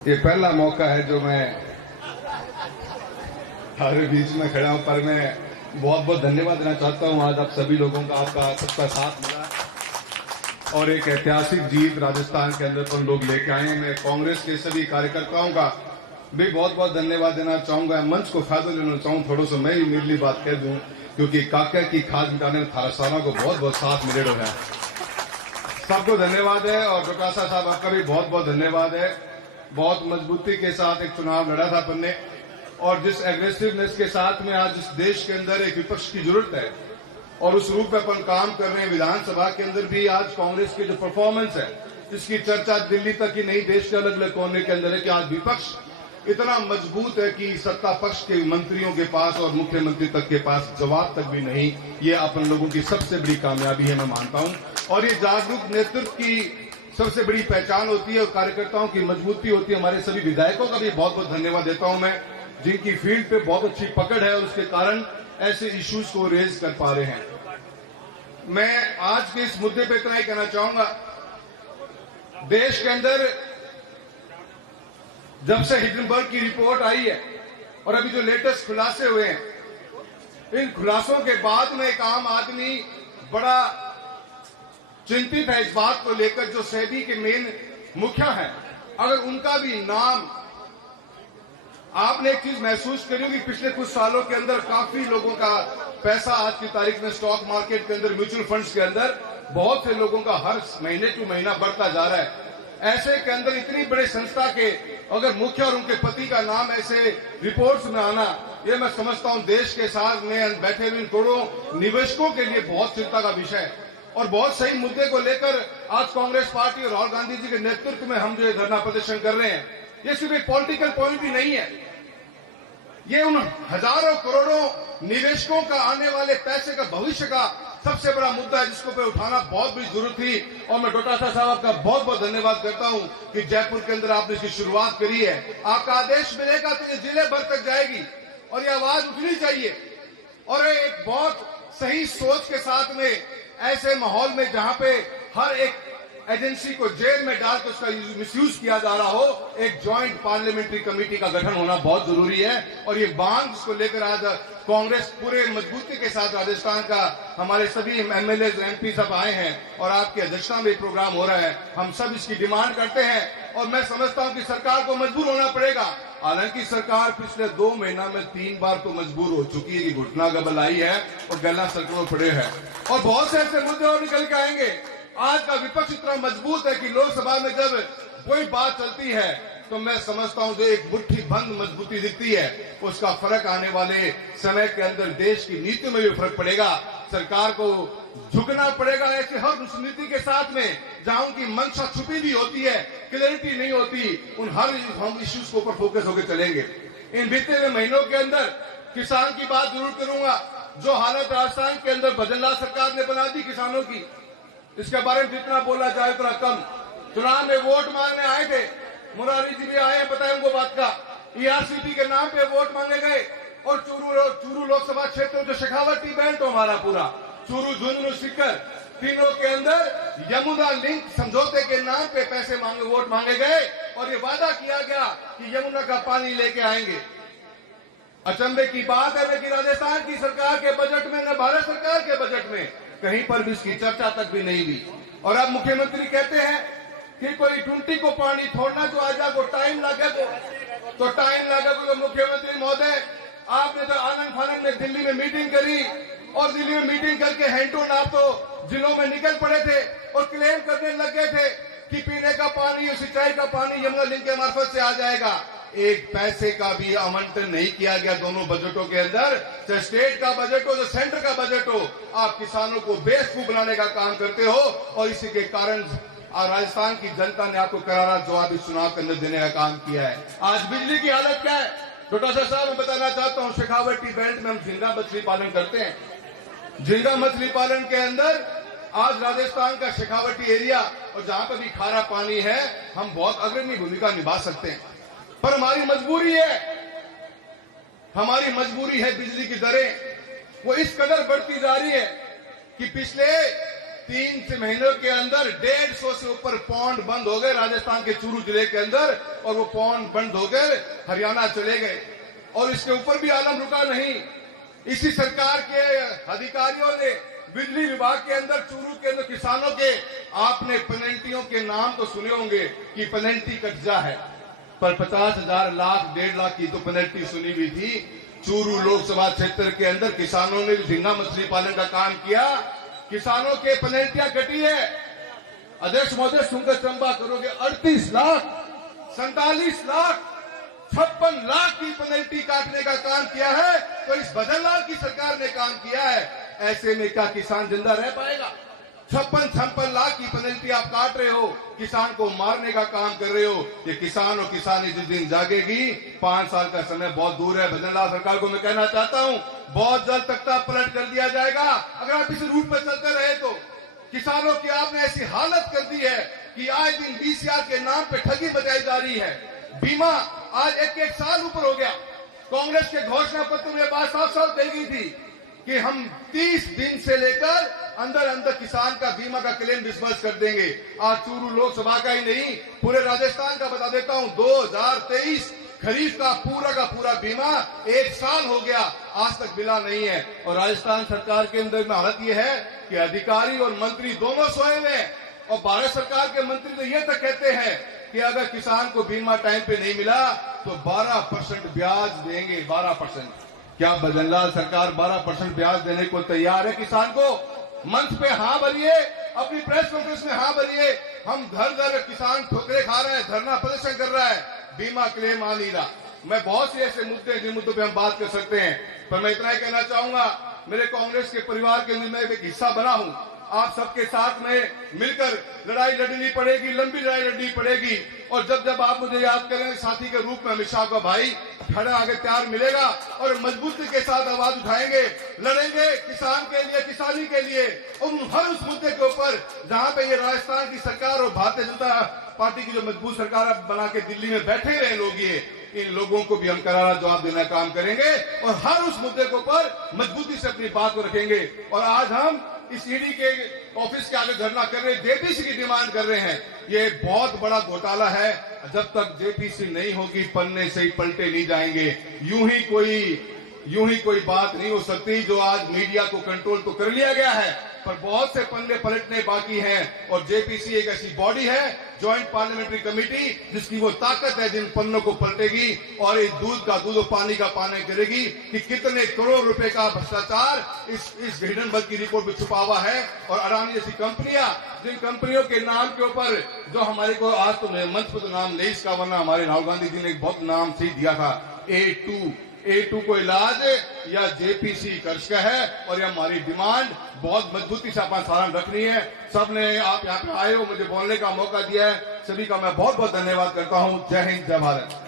ये पहला मौका है जो मैं हमारे बीच में खड़ा हूं, पर मैं बहुत बहुत धन्यवाद देना चाहता हूं। आज आप सभी लोगों का, आपका सबका साथ मिला और एक ऐतिहासिक जीत राजस्थान के अंदर पर लोग लेके आए हैं। मैं कांग्रेस के सभी कार्यकर्ताओं का भी बहुत बहुत धन्यवाद देना चाहूंगा। मंच को फायदा लेना चाहूँ, थोड़ा सा मैं भी मेरी बात कह दूं, क्योंकि काका की खाद मिटाने में थारासाना को बहुत बहुत साथ मिले रहा है। सबको धन्यवाद है और प्रकाशा साहब आपका भी बहुत बहुत धन्यवाद है। बहुत मजबूती के साथ एक चुनाव लड़ा था अपन ने, और जिस एग्रेसिवनेस के साथ में आज इस देश के अंदर एक विपक्ष की जरूरत है और उस रूप में अपन काम कर रहे हैं। विधानसभा के अंदर भी आज कांग्रेस की जो परफॉर्मेंस है, इसकी चर्चा दिल्ली तक ही नहीं, देश के अलग अलग कोने के अंदर है कि आज विपक्ष इतना मजबूत है कि सत्ता पक्ष के मंत्रियों के पास और मुख्यमंत्री तक के पास जवाब तक भी नहीं। ये अपन लोगों की सबसे बड़ी कामयाबी है, मैं मानता हूं, और ये जागरूक नेतृत्व की सबसे बड़ी पहचान होती है और कार्यकर्ताओं की मजबूती होती है। हमारे सभी विधायकों का भी बहुत बहुत धन्यवाद देता हूं मैं, जिनकी फील्ड पे बहुत अच्छी पकड़ है और उसके कारण ऐसे इश्यूज को रेज कर पा रहे हैं। मैं आज के इस मुद्दे पे इतना ही कहना चाहूंगा, देश के अंदर जब से हिंडनबर्ग की रिपोर्ट आई है और अभी जो लेटेस्ट खुलासे हुए हैं, इन खुलासों के बाद में एक आम आदमी बड़ा चिंतित है इस बात को लेकर, जो सेबी के मेन मुखिया हैं, अगर उनका भी नाम, आपने एक चीज महसूस करी होगी, पिछले कुछ सालों के अंदर काफी लोगों का पैसा आज की तारीख में स्टॉक मार्केट के अंदर, म्यूचुअल फंड्स के अंदर बहुत से लोगों का हर महीने टू महीना बढ़ता जा रहा है। ऐसे के अंदर इतनी बड़े संस्था के अगर मुख्य और उनके पति का नाम ऐसे रिपोर्ट्स में आना, ये मैं समझता हूं देश के साथ में बैठे हुए करोड़ों निवेशकों के लिए बहुत चिंता का विषय है। और बहुत सही मुद्दे को लेकर आज कांग्रेस पार्टी और राहुल गांधी जी के नेतृत्व में हम जो ये धरना प्रदर्शन कर रहे हैं, ये सिर्फ एक पॉलिटिकल पॉइंट ही नहीं है, ये उन हजारों करोड़ों निवेशकों का आने वाले पैसे का, भविष्य का सबसे बड़ा मुद्दा है, जिसको पे उठाना बहुत बड़ी जरूरत थी। और मैं डोटासरा साहब का बहुत बहुत धन्यवाद करता हूं कि जयपुर के अंदर आपने इसकी शुरुआत करी है। आपका आदेश मिलेगा तो ये जिले भर तक जाएगी और ये आवाज उठनी चाहिए। और एक बहुत सही सोच के साथ में ऐसे माहौल में जहां पे हर एक एजेंसी को जेल में डालकर उसका मिसयूज किया जा रहा हो, एक ज्वाइंट पार्लियामेंट्री कमेटी का गठन होना बहुत जरूरी है। और ये बांध जिसको लेकर आज कांग्रेस पूरे मजबूती के साथ राजस्थान का हमारे सभी एमएलए एमपी सब आए हैं और आपकी अध्यक्षता में प्रोग्राम हो रहा है, हम सब इसकी डिमांड करते हैं। और मैं समझता हूं कि सरकार को मजबूर होना पड़ेगा। हालांकि सरकार पिछले 2 महीना में 3 बार तो मजबूर हो चुकी है कि घुटना गबल आई है और गला सड़कों पड़े हैं, और बहुत से ऐसे मुद्दे और निकल के आएंगे। आज का विपक्ष इतना मजबूत है कि लोकसभा में जब कोई बात चलती है तो मैं समझता हूं जो एक मुट्ठी बंद मजबूती दिखती है, उसका फर्क आने वाले समय के अंदर देश की नीति में भी फर्क पड़ेगा। सरकार को झुकना पड़ेगा ऐसे हर उस नीति के साथ में जहां उनकी मंशा छुपी भी होती है, क्लैरिटी नहीं होती, उन हर हम इश्यूज के ऊपर फोकस होकर चलेंगे। इन बीते हुए महीनों के अंदर किसान की बात जरूर करूंगा। जो हालत राजस्थान के अंदर भजनलाल सरकार ने बना दी किसानों की, इसके बारे में जितना बोला जाए उतना कम। चुनाव में वोट मांगने आए थे, मुरारी जी भी आए, बताए उनको बात का, ईआरसीटी के नाम पे वोट मांगे गए और चूरू लोकसभा क्षेत्र जो शेखावटी बेल्ट हमारा पूरा चूरू, झुंझुनू, सीकर, तीनों के अंदर यमुना लिंक समझौते के नाम पे पैसे मांगे, वोट मांगे गए और ये वादा किया गया कि यमुना का पानी लेके आएंगे। अचंभे की बात है लेकिन राजस्थान की सरकार के बजट में, न भारत सरकार के बजट में कहीं पर भी इसकी चर्चा तक भी नहीं हुई। और अब मुख्यमंत्री कहते हैं कि कोई टुंटी को पानी छोड़ना जो आजा को टाइम लगे तो टाइम लगे। तो मुख्यमंत्री महोदय, आपने तो आनंद फानंद में दिल्ली में मीटिंग करी और दिल्ली में मीटिंग करके हैंडटू आप तो जिलों में निकल पड़े थे और क्लेम करने लग गए थे कि पीने का पानी और सिंचाई का पानी यमुना लिंक के मार्फत से आ जाएगा। एक पैसे का भी आवंटन नहीं किया गया दोनों बजटों के अंदर, चाहे स्टेट का बजट हो, चाहे सेंटर का बजट हो। आप किसानों को बेवकूफ बनाने का काम करते हो और इसी के कारण राजस्थान की जनता ने आपको करारा जवाब इस चुनाव के अंदर देने का काम किया है। आज बिजली की हालत क्या है, डोटासरा साहब मैं बताना चाहता हूं, शेखावटी बेल्ट में हम झींगा मछली पालन करते हैं। झींगा मछली पालन के अंदर आज राजस्थान का शेखावटी एरिया और जहां पर भी खारा पानी है, हम बहुत अग्रणी भूमिका निभा सकते हैं। पर हमारी मजबूरी है बिजली की दरें वो इस कदर बढ़ती जा रही है कि पिछले 3 महीनों के अंदर 150 से ऊपर पौंड बंद हो गए राजस्थान के चूरू जिले के अंदर, और वो पौंड बंद होकर हरियाणा चले गए। और इसके ऊपर भी आलम रुका नहीं। इसी सरकार के अधिकारियों ने बिजली विभाग के अंदर चूरू के अंदर किसानों के, आपने पेनल्टियों के नाम तो सुने होंगे कि पेनल्टी कब्जा है, पर 50,000 लाख 1.5 लाख की तो पेनल्टी सुनी हुई थी। चूरू लोकसभा क्षेत्र के अंदर किसानों ने झींगा मछली पालन का काम किया, किसानों के पेनल्टियां कटी है। अध्यक्ष महोदय सुनकर चंबा करोगे, 38 लाख 47 लाख 56 लाख की पेनल्टी काटने का काम किया है, तो इस भजनलाल की सरकार ने काम किया है। ऐसे में क्या किसान जिंदा रह पाएगा? 56 लाख की पेनल्टी आप काट रहे हो, किसान को मारने का काम कर रहे हो। ये किसान और किसानी जिस दिन जागेगी, 5 साल का समय बहुत दूर है। भजनलाल सरकार को मैं कहना चाहता हूं, बहुत जल्द तख्ता पलट कर दिया जाएगा अगर आप इस रूट पर चलते रहे तो। किसानों की आपने ऐसी हालत कर दी है कि आए दिन बीसीआर के नाम पे ठगी बजाई जा रही है। बीमा आज एक साल ऊपर हो गया। कांग्रेस के घोषणा पत्र में बात साफ कही गई थी कि हम 30 दिन से लेकर अंदर बीमा का बीमा का क्लेम डिस्बर्स कर देंगे। आज चूरू लोकसभा का ही नहीं, पूरे राजस्थान का बता देता हूं, 2023 खरीफ का पूरा बीमा 1 साल हो गया, आज तक मिला नहीं है। और राजस्थान सरकार के अंदर में हालत यह है कि अधिकारी और मंत्री दोनों सोए हुए हैं। और भारत सरकार के मंत्री तो ये तक कहते हैं कि अगर किसान को बीमा टाइम पे नहीं मिला तो 12% ब्याज देंगे। 12%। क्या भजनलाल सरकार 12% ब्याज देने को तैयार है किसान को? मंच पे हाँ भरिए, अपनी प्रेस कॉन्फ्रेंस में हाँ भरिए। हम घर किसान ठोकरे खा रहे हैं, धरना प्रदर्शन कर रहा है, बीमा क्लेम आ नहीं रहा। मैं बहुत से ऐसे मुद्दे जिन मुद्दों पे हम बात कर सकते हैं, पर मैं इतना ही कहना चाहूंगा, मेरे कांग्रेस के परिवार के मैं एक हिस्सा बना हूं। आप सबके साथ में मिलकर लड़ाई लड़नी पड़ेगी, लंबी लड़ाई लड़नी पड़ेगी। और जब आप मुझे याद करेंगे साथी के रूप में, अमित शाह का भाई खड़ा आगे तैयार मिलेगा और मजबूती के साथ आवाज उठाएंगे, लड़ेंगे किसान के लिए, किसानी के लिए, और हर उस मुद्दे के ऊपर जहां पे ये राजस्थान की सरकार और भारतीय जनता पार्टी की जो मजबूत सरकार बना के दिल्ली में बैठे रहे लोग, ये इन लोगों को भी हम करारा जवाब देना काम करेंगे और हर उस मुद्दे के ऊपर मजबूती से अपनी बात को रखेंगे। और आज हम इस ईडी के ऑफिस के आगे धरना कर रहे हैं, जेपीसी की डिमांड कर रहे हैं। ये बहुत बड़ा घोटाला है, जब तक जेपीसी नहीं होगी पन्ने से ही पलटे नहीं जाएंगे। यूं ही कोई बात नहीं हो सकती। जो आज मीडिया को कंट्रोल तो कर लिया गया है, पर बहुत से पन्ने पलटने बाकी हैं। और जेपीसी एक ऐसी बॉडी है, ज्वाइंट पार्लियामेंट्री कमेटी, जिसकी वो ताकत है जिन पन्नों को पलटेगी और इस दूध का दूध और पानी का पानी करेगी कि कितने करोड़ रुपए का भ्रष्टाचार इस हिडनबर्ग की रिपोर्ट में छुपा हुआ है। और अडानी जैसी कंपनियां, जिन कंपनियों के नाम के ऊपर जो हमारे को आज तो मंच पर तो नाम नहीं इसका, वरना हमारे राहुल गांधी जी ने एक बहुत नाम सही दिया था, A2 को इलाज या जेपीसी कर्ज का है। और ये हमारी डिमांड बहुत मजबूती से अपना सारण रखनी है। सबने आप यहाँ पे आए हो, मुझे बोलने का मौका दिया है, सभी का मैं बहुत बहुत धन्यवाद करता हूँ। जय हिंद, जय भारत।